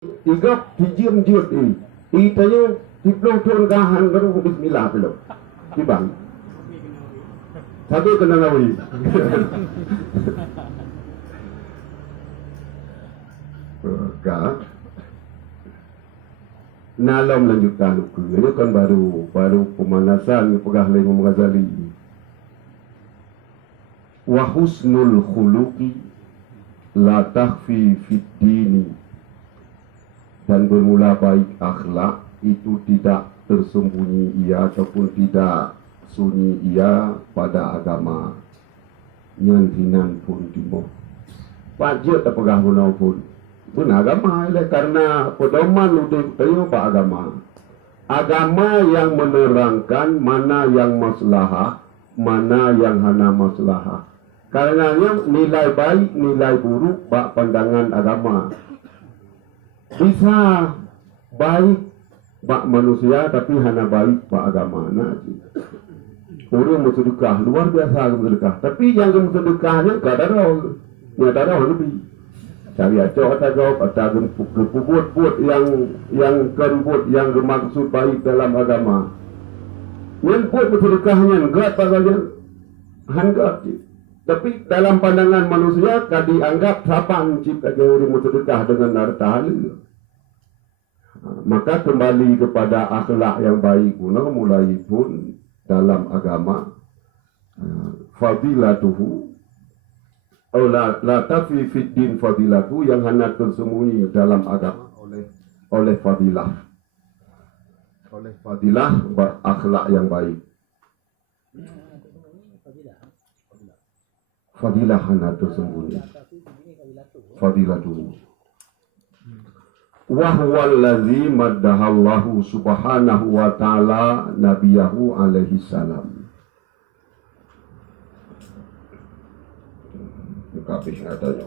Igap hijim jut tayo tiplong tuan gahan baru bismillah belum. Tibang. Sabi kena ngawi. Ka nalam lanjutan luku. Ini kan baru pemanasan pegah lai Imam Ghazali. Wa husnul khuluqi la takhfi fid dini. Dan bermula baik akhlak itu tidak tersembunyi ia ataupun tidak sunyi ia pada agama. Nyantinan pun timur. Pajak tak pegah gunau pun. Pun agama ialah karena pedoman untuk tayo pa agama. Agama yang menerangkan mana yang maslahah, mana yang hana maslahah. Karenanya nilai baik, nilai buruk bak pandangan agama. Bisa baik bak manusia tapi hana baik bak agama. Nah, orang bersedekah luar biasa bersedekah. Tapi yang bersedekahnya kadang orang lebih. Cari acok atau buat yang buat yang bermaksud baik dalam agama. Yang buat bersedekahnya enggak bagaian hanggap. Tapi dalam pandangan manusia kan dianggap siapa mencipta orang bersedekah dengan harta halal. Maka kembali kepada akhlak yang baik guna mulai pun dalam agama fadilatuhu la tafi fid din fadilatu yang hanya tersembunyi dalam agama oleh fadilah akhlak yang baik. Fadilah hanya tersembunyi fadilatuhu wa huwa allazi maddahallahu subhanahu wa ta'ala nabiyahu alaihi salam. Habis katanya.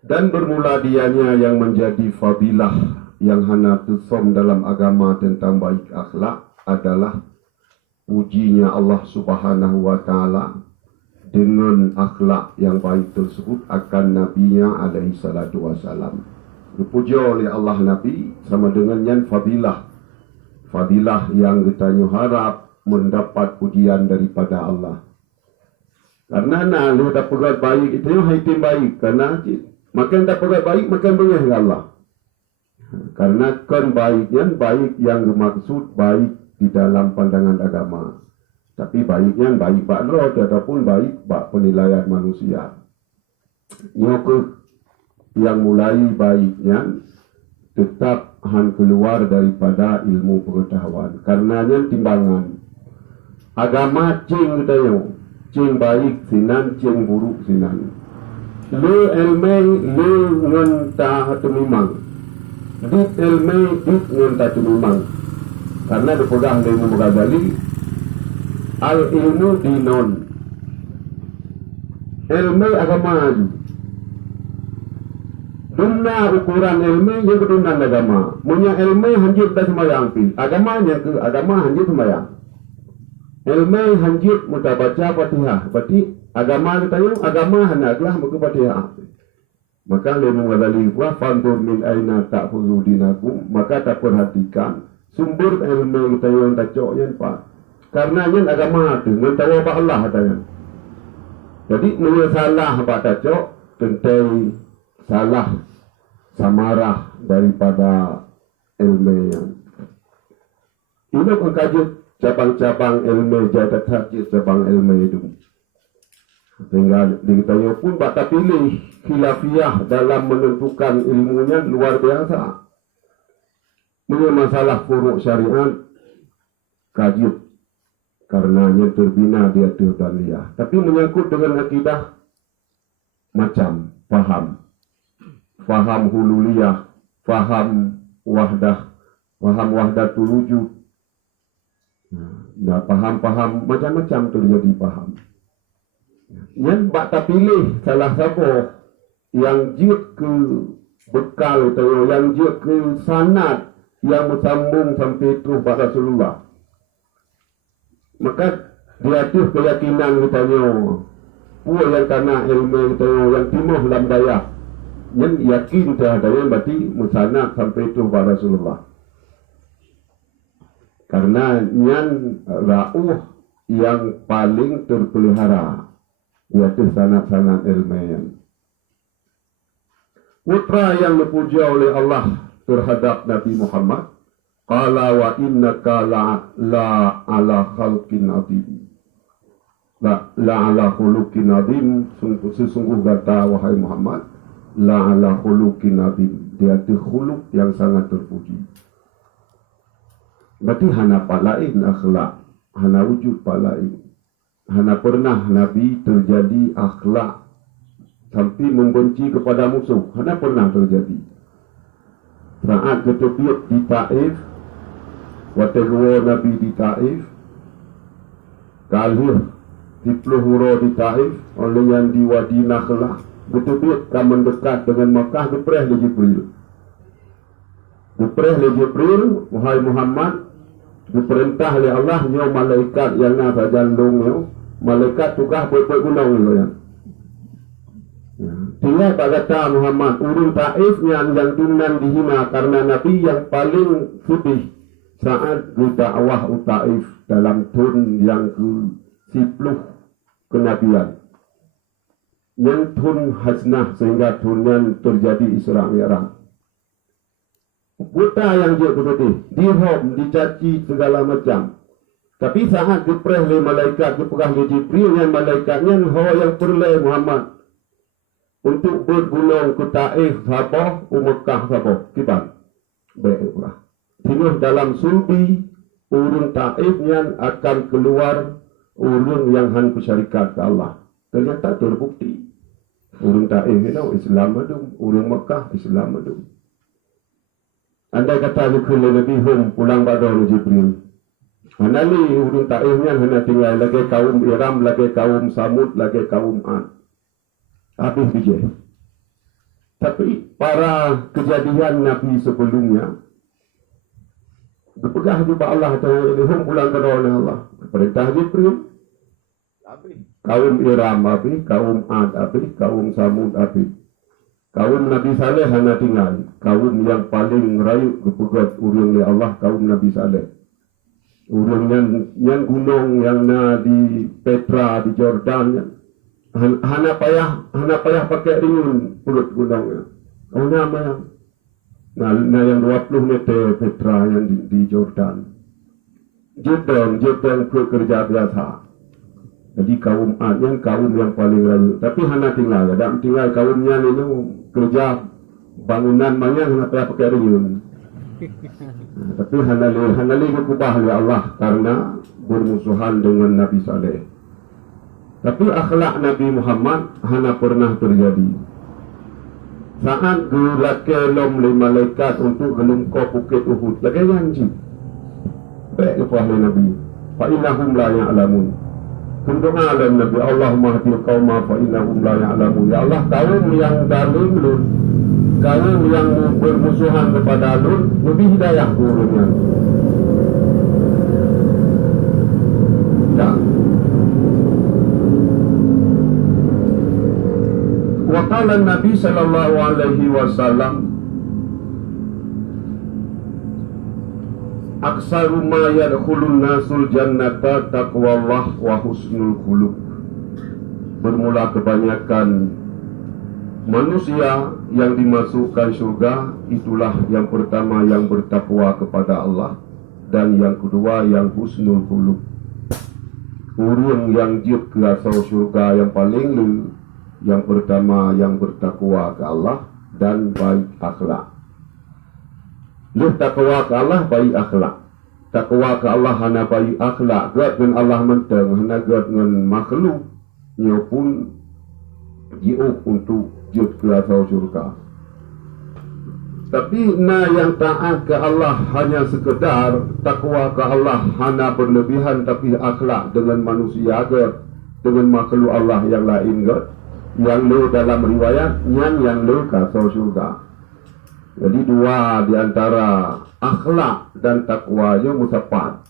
Dan bermula dianya yang menjadi fadilah yang hana tusom dalam agama tentang baik akhlak adalah pujinya Allah subhanahu wa ta'ala dengan akhlak yang baik tersebut akan nabinya alaihi salatu wassalam. Dipuji oleh Allah Nabi sama dengan yang fadilah yang kita harap mendapat pujian daripada Allah. Karena nak tak pegat baik itu yang haitim baik. Karena makan tak pegat baik makan bengih ke Allah. Karena kan baiknya baik yang bermaksud baik di dalam pandangan agama. Tapi baiknya baik bak roh ataupun baik bak penilaian manusia. Nyokut yang mulai baiknya tetap keluar daripada ilmu pengetahuan. Karenanya timbangan. Agama cing tayo, cing baik sinan, cing buruk sinan. Lu elmei lu ngenta tumimang, dit elmei dit ngenta tumimang. Karena dipegang dari Imam Ghazali, al ilmu dinon, elmei agama aja. Dumna ukuran ilmu yang keturunan agama. Punya ilmu hanjut tak semayang pi. Agamanya ke agama hanjut semayang. Ilmu hanjut mudah baca Fatihah. Berarti agama kita yang agama hanaklah muka Fatihah. Maka Imam Ghazali buat fandur min aina ta'khudhu dinakum. Maka tak perhatikan sumber ilmu kita yang tak cok yang pak. Karena yang agama itu mentawa apa Allah katanya. Jadi menyesalah apa tak cok tentai salah samarah daripada ilmu yang ini mengkaji cabang-cabang ilmu jadat haji cabang ilmu itu sehingga ditanya pun bakal pilih khilafiyah dalam menentukan ilmunya luar biasa. Ini masalah furuk syariat kaji karenanya terbina dia tuh tapi menyangkut dengan akidah macam faham hululiyah, faham wahdatul wujud. Nah, paham macam-macam terjadi paham. Yang bakal pilih salah satu yang jut ke bekal atau yang jut ke sanad yang bersambung sampai terus pada Rasulullah. Maka dia tu keyakinan katanya Puak yang kana ilmu itu yang timuh lam daya. Yang yakin terhadapnya berarti musana sampai itu kepada Rasulullah. Karena yang rauh yang paling terpelihara yaitu sanad-sanad ilmiah. Putra yang dipuja oleh Allah terhadap Nabi Muhammad, qala wa innaka la ala khalqin azim. La ala khuluqin azim, sesungguh kata wahai Muhammad, la ala khuluqin azim, dia itu khuluq yang sangat terpuji. Berarti hana pak lain akhlak, hana wujud pak lain. Hana pernah Nabi terjadi akhlak sampai membenci kepada musuh, hana pernah terjadi. Saat ketepiat di Taif, waktu Nabi di Taif, kalih di Pluhuro di Taif, oleh yang di Wadi Nakhlah, ketepiat kan mendekat dengan Makkah, gepreh le Jibril. Gepreh le Jibril, wahai Muhammad, diperintah oleh Allah, nyo malaikat yang nak jandung nyo, malaikat tukah buat-buat gunung nyo ya. Tinggal Pak kata Muhammad, urun Taif yang tunan dihina karena Nabi yang paling putih saat berdakwah Taif dalam tun yang ke-10 kenabian. Yang tun haznah sehingga tun yang terjadi Isra Mi'raj. Buta yang dia putih, dihom, dicaci segala macam. Tapi saat diperah oleh malaikat, diperah oleh Jibril yang malaikatnya, yang perlu Muhammad untuk bergulung ke Taif Sabah, Mekah Sabah, kiban. Baiklah. Tinggal dalam sulbi urun Taif yang akan keluar urun yang han bersyarikat ke Allah. Ternyata terbukti. Urun Taif itu Islam adum, urun Mekah Islam adum. Andai kata Zikul Nabi Hum pulang pada Jibril. Hanali urun Taifnya hanya tinggal lagi kaum Iram, lagi kaum Samud, lagi kaum Ad. Habis bijak. Tapi para kejadian Nabi sebelumnya berpegang juga Allah Ta'ala ini pulang ke Allah. Perintah Jibril. Kaum Iram habis, kaum Ad habis, kaum Samud habis. Kaum Nabi Saleh hanya tinggal. Kaum yang paling rayu berpegang urung oleh Allah, kaum Nabi Saleh. Urung yang gunung yang di Petra di Jordan. Hana payah pakai ringun perut gunungnya. Oh nama yang yang 20 meter Petra yang di Jordan. Jordan kerja biasa. Jadi kaum Ad yang kaum yang paling rayu. Tapi hana tinggal. Ada tinggal kaumnya itu kerja bangunan banyak hana payah pakai ringun. Tapi hana lagi kubah oleh Allah karena bermusuhan dengan Nabi Saleh. Tapi akhlak Nabi Muhammad hana pernah terjadi. Saat gerak kelom le malaikat untuk gelungkau bukit Uhud, lagi janji. Baik kepada Nabi. Fa innahum la ya'lamun. Untuk alam Nabi Allahumma hadi qauma fa innahum la ya'lamun. Ya Allah, kaum yang zalim lun, kaum yang bermusuhan kepada lun, lebih hidayah turunnya. Tak. Waqala Nabi sallallahu alaihi wasallam aksaru ma yadkhulun nasul jannata taqwallah wa husnul khuluq. Bermula kebanyakan manusia yang dimasukkan surga itulah yang pertama yang bertakwa kepada Allah dan yang kedua yang husnul khuluq. Urun yang jid ke asal surga yang paling lu. Yang pertama yang bertakwa ke Allah dan baik akhlak. Lu takwa ke Allah baik akhlak. Takwa ke Allah hana baik akhlak. Gad dengan Allah menteng, hana gad dengan makhluk. Nya pun jiuk untuk jud ke asal syurga. Tapi yang taat ke Allah hanya sekedar takwa ke Allah hana berlebihan, tapi akhlak dengan manusia gad, dengan makhluk Allah yang lain gad. Yang lu dalam riwayat yang lu kasau syurga. Jadi dua di antara akhlak dan takwanya mutapat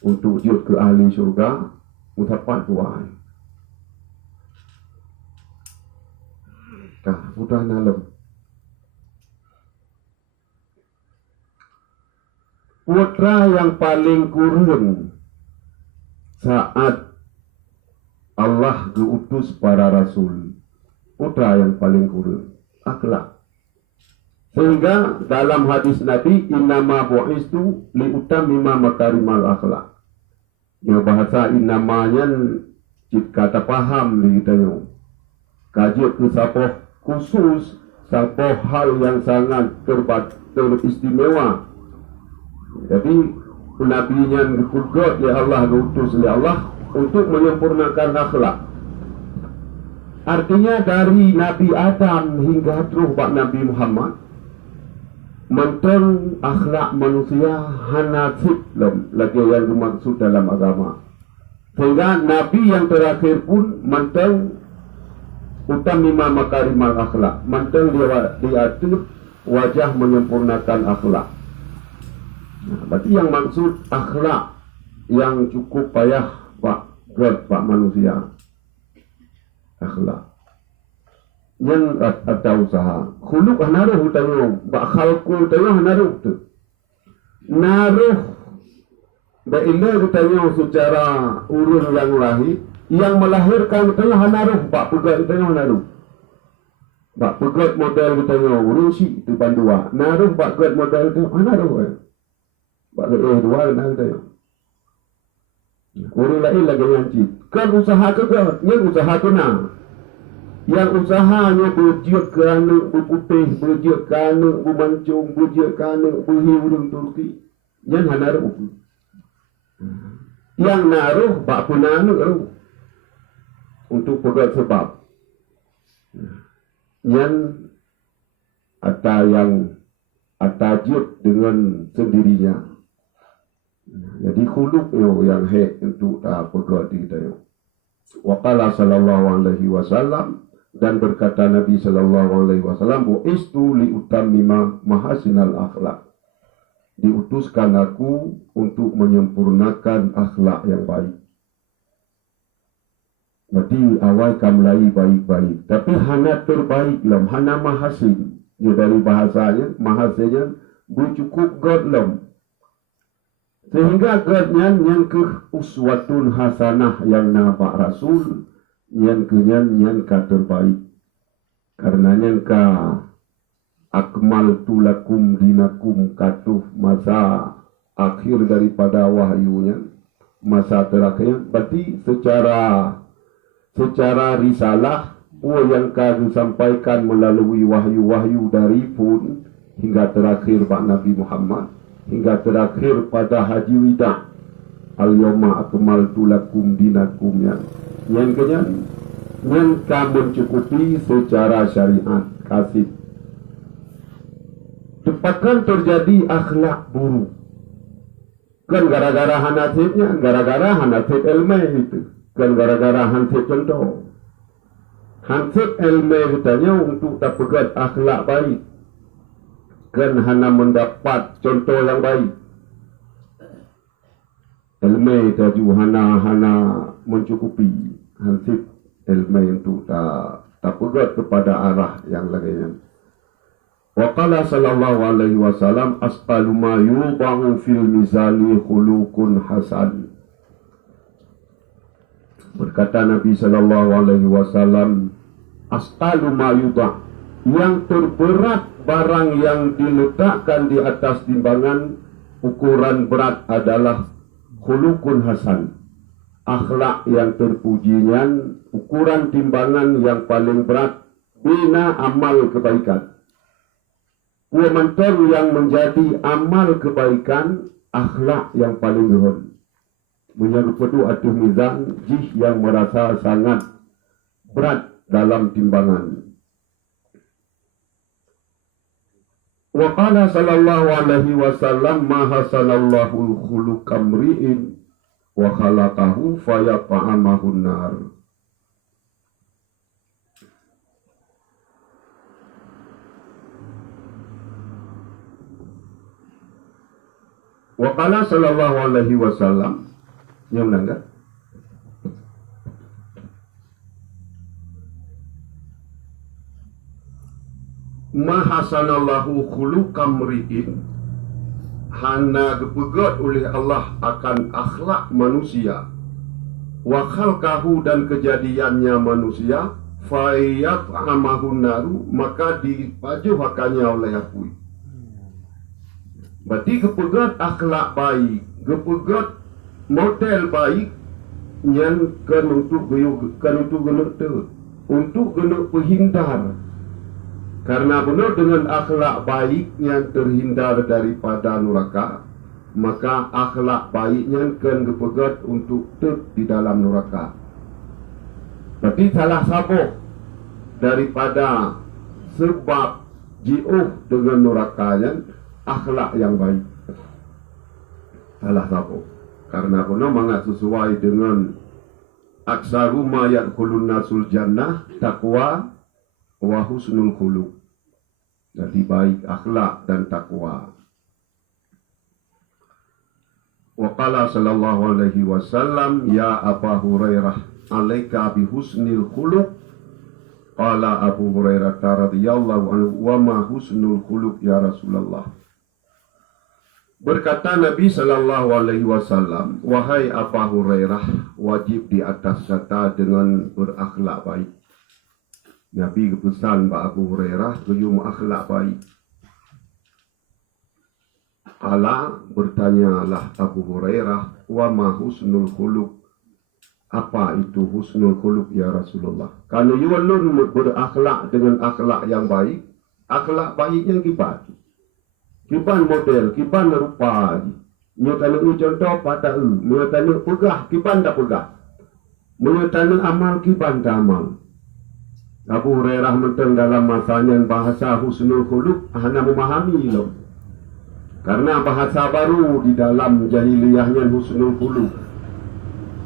untuk jud ke ahli syurga, mutapat dua. Udah nalem. Putra yang paling kurun saat Allah diutus para rasul. Putra yang paling kurun. Akhlak. Sehingga dalam hadis Nabi, innama bu'istu liutammima makarimal akhlak. Yang bahasa innamanya kata paham ditanya. Kaji ke sapa khusus, sapa hal yang sangat teristimewa. Jadi nabinya dikurgot oleh Allah, diutus oleh Allah untuk menyempurnakan akhlak. Artinya dari Nabi Adam hingga terus Pak Nabi Muhammad, menteng akhlak manusia hanasib lagi yang dimaksud dalam agama. Sehingga Nabi yang terakhir pun menteng utamima makarimal akhlak, menteng diatur wajah menyempurnakan akhlak. Nah, berarti yang maksud akhlak yang cukup payah Pak manusia. Akhlak. Yang ada usaha. Khuluk naruh tayo, Pak khalqu tayo naruh tu. Naruh bailah tayo secara urun yang lahir, yang melahirkan tayo naruh Pak pegat tayo naruh. Pak pegat model tayo urun si tu bandua. Naruh Pak pegat model tu naruh. Pak dua naruh tayo. Orang lain lagi nyanci. Kan usaha ke kan? Yang usaha tu nak. Yang usahanya berjiut kerana berputih, berjiut kerana bermancung, berjiut kerana berhiurung Turki. Yang naruh. Yang naruh, bak pun naruh. Untuk pegat sebab. Yang atajut dengan sendirinya. Jadi khuluk yang hak untuk pegat kita. Waqala sallallahu alaihi wasallam, dan berkata Nabi sallallahu alaihi wasallam, bu'istu liutammima mahasinal akhlak. Diutuskan aku untuk menyempurnakan akhlak yang baik. Berarti awal kamulai baik-baik, tapi hana terbaik lam, hana mahasin. Ya, dari bahasanya mahasinnya bercukup god lam. Sehingga godnya yang ke uswatun hasanah yang nampak rasul, yang kenyan ka terbaik. Karena yang ka akmal tulakum dinakum katuh masa akhir daripada wahyunya, masa terakhir. Berarti secara risalah yang ka disampaikan melalui wahyu-wahyu dari pun hingga terakhir Pak Nabi Muhammad, hingga terakhir pada Haji Wida, al-yawma akmaltu lakum dinakum, yang kenyan yang kamu mencukupi secara syariat kasih. Cepatkan terjadi akhlak buruk. Kan gara-gara hanasibnya, gara-gara hanasib ilmu itu. Kan gara-gara hansib contoh. Hansib ilmu katanya untuk tak pegat akhlak baik. Kan hana mendapat contoh yang baik. Ilmu tadi hana mencukupi. Hansib ilmu itu tak pegat kepada arah yang lainnya. Wa qala sallallahu alaihi wasallam, asqalu ma yudha'u fil mizani khuluqun hasan. Berkata Nabi sallallahu alaihi wasallam, asqalu ma yudha', yang terberat barang yang diletakkan di atas timbangan ukuran berat adalah khuluqun hasan, akhlak yang terpujian. Ukuran timbangan yang paling berat bina amal kebaikan. Mantel yang menjadi amal kebaikan, akhlak yang paling luhur. Menyerupai atuh mizan jih yang merasa sangat berat dalam timbangan. Wa qala sallallahu alaihi wasallam, ma hasanallahu khuluqam ri'in wa khalaqahu fayata'amahu nar. Wa qala sallallahu alaihi wasallam, yang menangga mahasanallahu khuluqam ri'in, hana gepegot oleh Allah akan akhlak manusia, wa khalqahu dan kejadiannya manusia, fayat amahun naru maka dipajuhakannya oleh api. Berarti gepegot akhlak baik, gepegot model baik yang untuk guna penghindar. Karena benar dengan akhlak baik yang terhindar daripada neraka, maka akhlak baiknya kan gepegat untuk di dalam neraka. Berarti salah satu daripada sebab jiuh dengan nerakanya akhlak yang baik. Salah satu. Karena benar sangat sesuai dengan aksaru ma yadkhulun nasul jannah taqwa wa husnul khuluq. Jadi baik akhlak dan takwa. Wa qala sallallahu alaihi wasallam, ya Abu Hurairah, alaika bi husnil khuluq. Qala Abu Hurairah radhiyallahu anhu, wa ma husnul khuluq ya Rasulullah. Berkata Nabi sallallahu alaihi wasallam, wahai Abu Hurairah, wajib di atas kata dengan berakhlak baik. Nabi berpesan kepada Abu Hurairah gayum akhlak baik. Qala, bertanyalah Abu Hurairah, wa ma husnul khuluq, apa itu husnul khuluq ya Rasulullah? Kalau yuwallun berakhlak dengan akhlak yang baik, akhlak baik yang kibat. Kiban model, kiban rupa. Nyatanya contoh pada nyatanya pegah, kiban tak pegah. Nyatanya amal, kiban tak amal. Abu Hurairah mentang dalam masanya bahasa husnul khuluq hanya memahami loh. Karena bahasa baru di dalam jahiliyahnya husnul khuluq.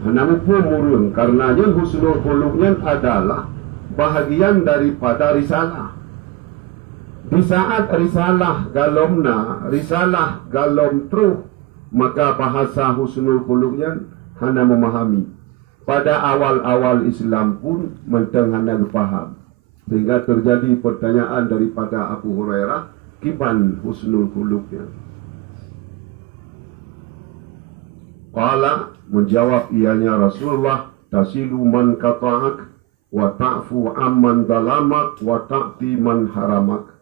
Hanya murung karena yang husnul khuluqnya adalah bahagian daripada risalah. Di saat risalah galomna, risalah galom truh, maka bahasa husnul khuluqnya hanya memahami. Pada awal-awal Islam pun mentang hanya faham. Sehingga terjadi pertanyaan daripada Abu Hurairah, kiban husnul khuluqnya? Qala, menjawab ianya Rasulullah, tasilu man qata'ak wa ta'fu amman dalamak wa ta'ti man haramak.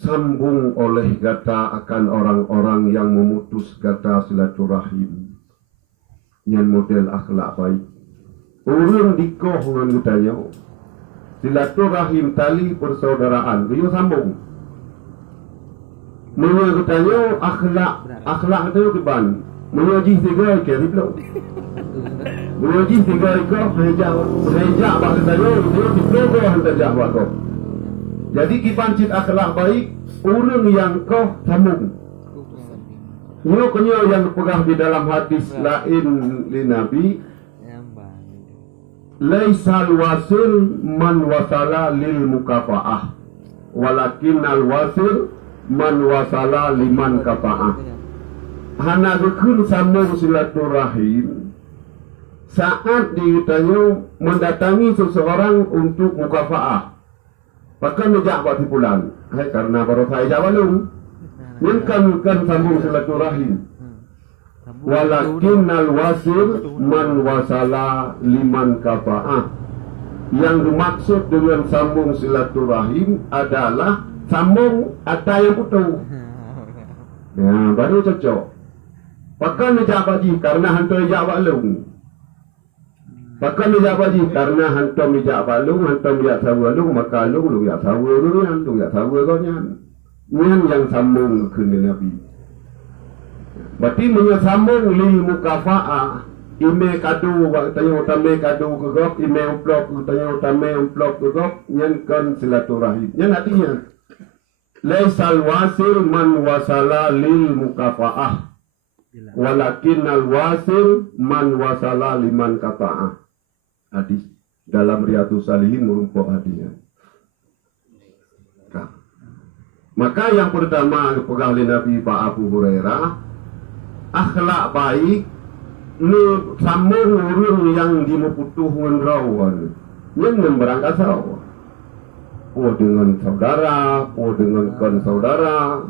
Sambung oleh kata akan orang-orang yang memutus kata silaturahim. Yang model akhlak baik. Orang dikoh dengan katanya, silaturahim tali persaudaraan. Dia sambung. Menurut katanya akhlak itu keban. Mengaji tiga ikan belum. Mengaji tiga ikan sejak bahasa saya dia diplogo hantar jawab kau. Jadi kipancit akhlak baik orang yang kau sambung. Nyoknya yang pegang di dalam hadis lain li Nabi, laisal wasil man wasala lil mukafaah, walakin al wasil man wasala liman kafaah. Hana gekun sambung silaturahim saat ditanya mendatangi seseorang untuk mukafaah. Bahkan nejak buat tipulan. Hai karena baru saya jawab lu. Yang kan sambung silaturahim. Walakin al-wasil man wasala liman kafa'ah. Yang dimaksud dengan sambung silaturahim adalah sambung ada yang putus. Ya, baru cocok. Pakai nejak baji karena hantu nejak balung. Pakai nejak baji karena hantu nejak balung, hantu nejak sawalung, maka lu ya sawalung, lu ya sawalung. Yang sambung ke Nabi. Berarti menyambung lil mukafa'ah. Ime kadu tanya utama kadu ke gop, ime umplok tanya utama umplok ke gop, yang kan silaturahim. Yang artinya laisal wasil man wasala lil mukafa'ah, walakin al wasil man wasala liman kafa'ah. Hadis dalam Riyadhus Shalihin merumpuk hadisnya. Maka yang pertama dipegang oleh Nabi Pak Abu Hurairah, akhlak baik ni sambung orang yang dimuputuh dengan rawan yang berangkat sawah. po dengan saudara, po dengan saudara.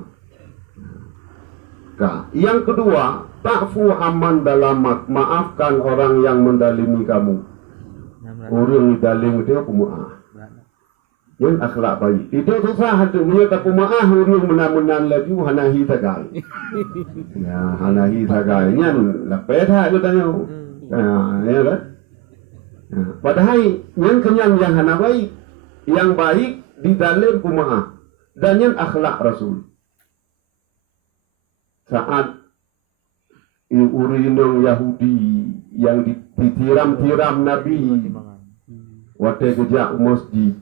Yang kedua, ta'fu aman dalamak, maafkan orang yang mendalimi kamu. Orang dalim itu pemaaf. Yang akhlak baik. Itu susah tu punya tak pemaaf orang menan-menan lagi hanahi tagai. Ya, hanahi tagai. Yang lepas dah tu tanya. Ya kan? Padahal yang kenyang yang hana baik, yang baik di dalam pemaaf dan yang akhlak Rasul. Saat urinong Yahudi yang ditiram-tiram Nabi waktu kerja masjid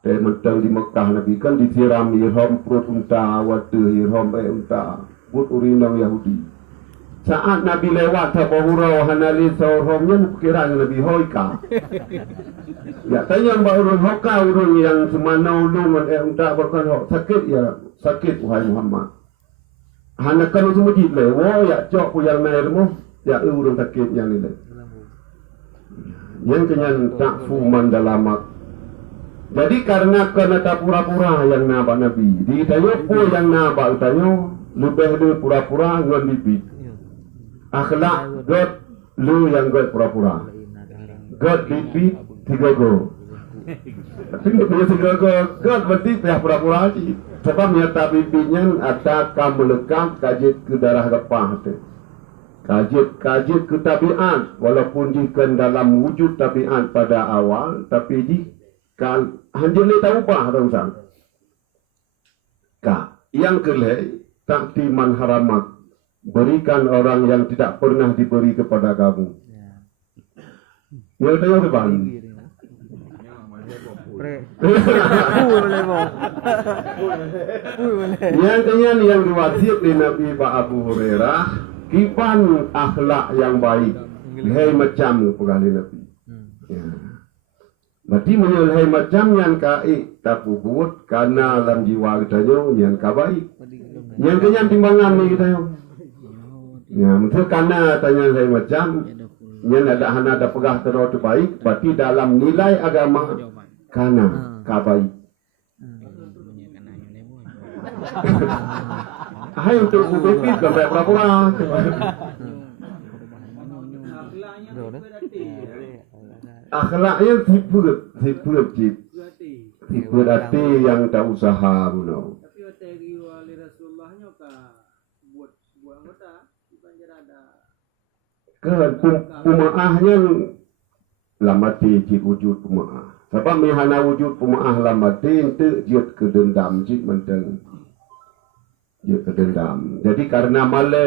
mentang di Mekah Nabi kan ditiram ihram perut unta waktu ihram unta put urinong Yahudi. Saat Nabi lewat tabahurau hanali sahuromnya kira Nabi hoika. Ya tanya mbak urun hoka urun yang semana ulung unta berkan sakit ya sakit wahai Muhammad. Hanakan itu masjid le, wah ya cok puyang nair mu, ya urung sakit yang ni le. Yang kenyan tak fuman dalamak. Jadi karena pura-pura yang nabak Nabi, di tayo po yang nabak tayo lebih lu pura-pura ngon bibit. Akhlak God lu yang God pura-pura. God bibit tiga go. Tapi nggak punya tiga go, God berarti pihak pura-pura aja. Sebab nyata bibitnya ada melekat kajit ke darah gepah tu. Kajit ke tabiat walaupun jika dalam wujud tabiat pada awal tapi jika hanya le tahu apa orang yang kelai tak timan haramat berikan orang yang tidak pernah diberi kepada kamu. Ya tahu apa? Yang diwajib di Nabi Pak Abu Hurairah kipan akhlak yang baik lihai macam pegali Nabi. Ya. Berarti menyelihai macam yang kaik tak buat karena dalam jiwa kita yang kabaik. Yang kenyan timbangan ni kita ya, betul karena tanya lihai macam yang ada pegah terus baik berarti dalam nilai agama karena kabaik. Hai untuk bukti sampai pura-pura. Akhlaknya tipe hati yang tak usaha buno. Tapi otegi wali Rasulullahnya ka buat anggota banjir ada. Ke pumaahnya lamati cik wujud pumaah. Sebab mihana wujud pemaah lamati itu jut ke dendam jut menteng. Jut ke dendam. Jadi karena malah